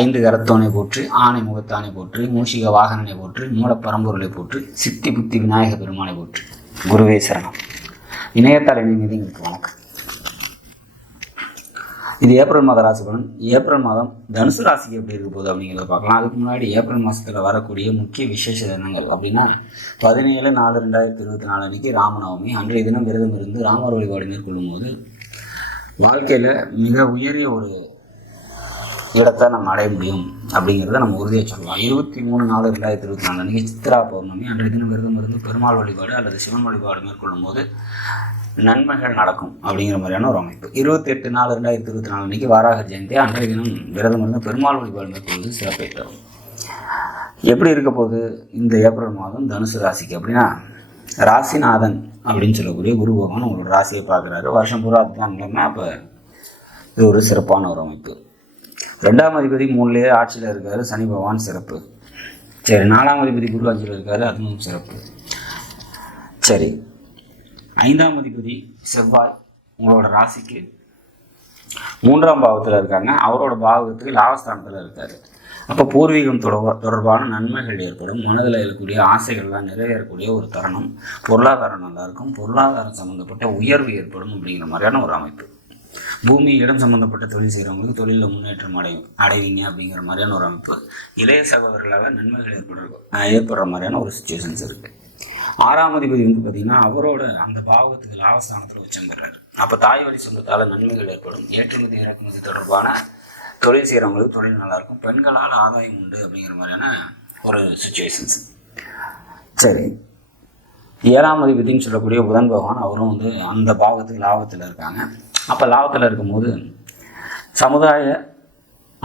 ஐந்து கரத்தோனை போற்று ஆணை முகத்தானை போற்று மூஷிக வாகனனை போற்று மூலப்பரம்பொருளை போற்று சித்தி புத்தி விநாயக பெருமானை போற்று குருவே சரணம் இணையத்தால் மீது எங்களுக்கு வணக்கம் இது ஏப்ரல் மாத ராசி பலன் ஏப்ரல் மாதம் தனுசு ராசிக்கு எப்படி இருக்க போகுது அப்படிங்கிறத பார்க்கலாம் அதுக்கு முன்னாடி ஏப்ரல் மாதத்தில் வரக்கூடிய முக்கிய விசேஷ தினங்கள் அப்படின்னா பதினேழு நாலு ரெண்டாயிரத்தி இருபத்தி நாலு அன்னைக்கு ராமநவமி அன்றைய தினம் விரதம் இருந்து ராமர் வழிபாடு மேற்கொள்ளும் போது வாழ்க்கையில் மிக உயரிய ஒரு இடத்தை நம்ம அடைய முடியும் அப்படிங்கிறத நம்ம உறுதியாக சொல்லலாம் இருபத்தி மூணு நாலு ரெண்டாயிரத்தி இருபத்தி நாலு அன்றைக்கி சித்ரா பௌர்ணமி அன்றைய தினம் விரதம் இருந்து பெருமாள் வழிபாடு அல்லது சிவன் வழிபாடு மேற்கொள்ளும் போது நன்மைகள் நடக்கும் அப்படிங்கிற மாதிரியான ஒரு அமைப்பு இருபத்தி எட்டு நாலு ரெண்டாயிரத்தி இருபத்தி நாலு அன்றைக்கி வாராக ஜெயந்தி அன்றைய தினம் விரதம் இருந்து பெருமாள் வழிபாடு மேற்கொள்வது சிறப்பை தரும் எப்படி இருக்க போகுது இந்த ஏப்ரல் மாதம் தனுசு ராசிக்கு அப்படின்னா ராசிநாதன் அப்படின்னு சொல்லக்கூடிய குரு பகவான் உங்களோட ராசியை பார்க்குறாரு வருஷம் பூரா அதுதான் இல்லாமல் அப்போ இது ஒரு சிறப்பான ஒரு அமைப்பு ரெண்டாம் அதிபதி மூணுலேயே ஆட்சியில் இருக்கார் சனி பகவான் சிறப்பு சரி நாலாம் அதிபதி குரு ஆட்சியில் இருக்கார் அதுவும் சிறப்பு சரி ஐந்தாம் அதிபதி செவ்வாய் உங்களோட ராசிக்கு மூன்றாம் பாவத்தில் இருக்காங்க அவரோட பாவத்துக்கு லாபஸ்தானத்தில் இருக்கார் அப்போ பூர்வீகம் தொடர்பா தொடர்பான நன்மைகள் ஏற்படும் மனதில் இருக்கக்கூடிய ஆசைகள்லாம் நிறைவேறக்கூடிய ஒரு தருணம் பொருளாதாரம் நல்லாயிருக்கும் பொருளாதாரம் சம்மந்தப்பட்ட உயர்வு ஏற்படும் அப்படிங்கிற மாதிரியான ஒரு அமைப்பு பூமி இடம் சம்மந்தப்பட்ட தொழில் செய்கிறவங்களுக்கு தொழிலில் முன்னேற்றம் அடையும் அடைவீங்க அப்படிங்கிற மாதிரியான ஒரு அமைப்பு இளைய சகோதரர்களால் நன்மைகள் ஏற்படுற ஏற்படுற மாதிரியான ஒரு சுச்சுவேஷன்ஸ் இருக்குது ஆறாம் அதிபதி வந்து பார்த்தீங்கன்னா அவரோட அந்த பாகத்துக்கு லாபஸ்தானத்தில் உச்சம் பெறாரு அப்போ தாய் வழி சொந்தத்தால் நன்மைகள் ஏற்படும் ஏற்றுமதி இறக்குமதி தொடர்பான தொழில் செய்கிறவங்களுக்கு தொழில் நல்லாயிருக்கும் பெண்களால் ஆதாயம் உண்டு அப்படிங்கிற மாதிரியான ஒரு சுச்சுவேஷன்ஸ் சரி ஏழாம் அதிபதினு சொல்லக்கூடிய புதன் பகவான் அவரும் வந்து அந்த பாகத்துக்கு லாபத்தில் இருக்காங்க அப்போ லாபத்தில் இருக்கும்போது சமுதாய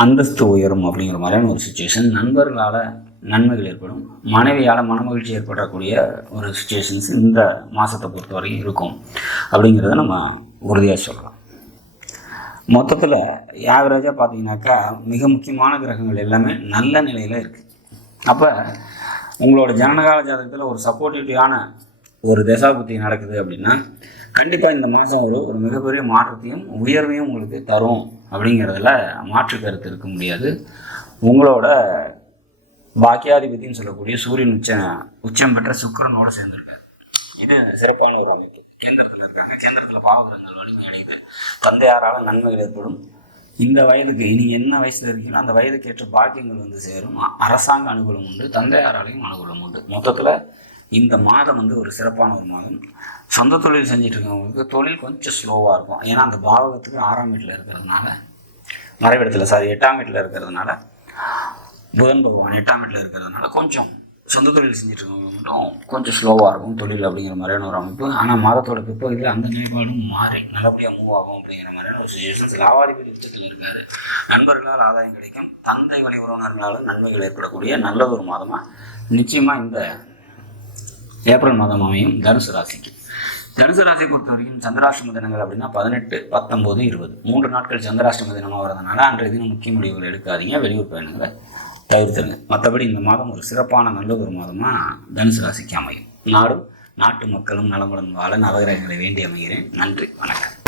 அந்தஸ்து உயரும் அப்படிங்கிற மாதிரியான ஒரு சுச்சுவேஷன் நண்பர்களால் நன்மைகள் ஏற்படும் மனைவியால் மனமகிழ்ச்சி ஏற்படக்கூடிய ஒரு சுச்சுவேஷன்ஸ் இந்த மாதத்தை பொறுத்த வரைக்கும் இருக்கும் அப்படிங்கிறத நம்ம உறுதியாக சொல்லலாம் மொத்தத்தில் யாகராஜாக பார்த்தீங்கன்னாக்கா மிக முக்கியமான கிரகங்கள் எல்லாமே நல்ல நிலையில் இருக்குது அப்போ உங்களோட ஜனகால ஜாதகத்தில் ஒரு சப்போர்ட்டிவிட்டியான ஒரு தசாபுத்தி நடக்குது அப்படின்னா கண்டிப்பாக இந்த மாதம் ஒரு ஒரு மிகப்பெரிய மாற்றத்தையும் உயர்வையும் உங்களுக்கு தரும் அப்படிங்கிறதுல மாற்று கருத்து இருக்க முடியாது உங்களோட பாக்கியாதிபத்தின்னு சொல்லக்கூடிய சூரியன் உச்சம் உச்சம் பெற்ற சுக்கரனோடு சேர்ந்திருக்காரு இது சிறப்பான ஒரு அமைப்பு கேந்திரத்தில் இருக்காங்க கேந்திரத்தில் பாவகிரங்கள் வலிமை அடையுது தந்தையாரால் நன்மைகள் ஏற்படும் இந்த வயதுக்கு இனி என்ன வயசுல இருக்கீங்களோ அந்த வயதுக்கு பாக்கியங்கள் வந்து சேரும் அரசாங்க அனுகூலம் உண்டு தந்தையாராலையும் அனுகூலம் உண்டு மொத்தத்தில் இந்த மாதம் வந்து ஒரு சிறப்பான ஒரு மாதம் சொந்த தொழில் செஞ்சுட்டு இருக்கவங்களுக்கு தொழில் கொஞ்சம் ஸ்லோவாக இருக்கும் ஏன்னா அந்த பாவகத்துக்கு ஆறாம் வீட்டில் இருக்கிறதுனால மறைவிடத்தில் சாரி எட்டாம் வீட்டில் இருக்கிறதுனால புதன் பகவான் எட்டாம் வீட்டில் இருக்கிறதுனால கொஞ்சம் சொந்த தொழில் செஞ்சுட்டு இருக்கவங்க மட்டும் கொஞ்சம் ஸ்லோவாக இருக்கும் தொழில் அப்படிங்கிற மாதிரியான ஒரு அமைப்பு ஆனால் மாதத்தோட பிற்பகுதியில் அந்த நிலைப்பாடும் மாறி நல்லபடியாக மூவ் ஆகும் அப்படிங்கிற மாதிரியான ஒரு சுச்சுவேஷன்ஸ் லாவாதிபதி உச்சத்தில் இருக்காது நண்பர்களால் ஆதாயம் கிடைக்கும் தந்தை வழி உறவினர்களாலும் நன்மைகள் ஏற்படக்கூடிய நல்ல ஒரு மாதமாக நிச்சயமாக இந்த ஏப்ரல் மாதம் அமையும் தனுசு ராசிக்கு தனுசு ராசி பொறுத்த வரைக்கும் சந்திராஷ்டம தினங்கள் அப்படின்னா பதினெட்டு பத்தொம்போது இருபது மூன்று நாட்கள் சந்திராஷ்டம தினமாக வரதுனால அன்றைய தினம் முக்கிய முடிவுகள் எடுக்காதீங்க வெளியூர் பயணங்களை தவிர்த்துருங்க மற்றபடி இந்த மாதம் ஒரு சிறப்பான நல்ல ஒரு மாதமாக தனுசு ராசிக்கு அமையும் நாடும் நாட்டு மக்களும் நலமுடன் வாழ நவகிரகங்களை வேண்டி அமைகிறேன் நன்றி வணக்கம்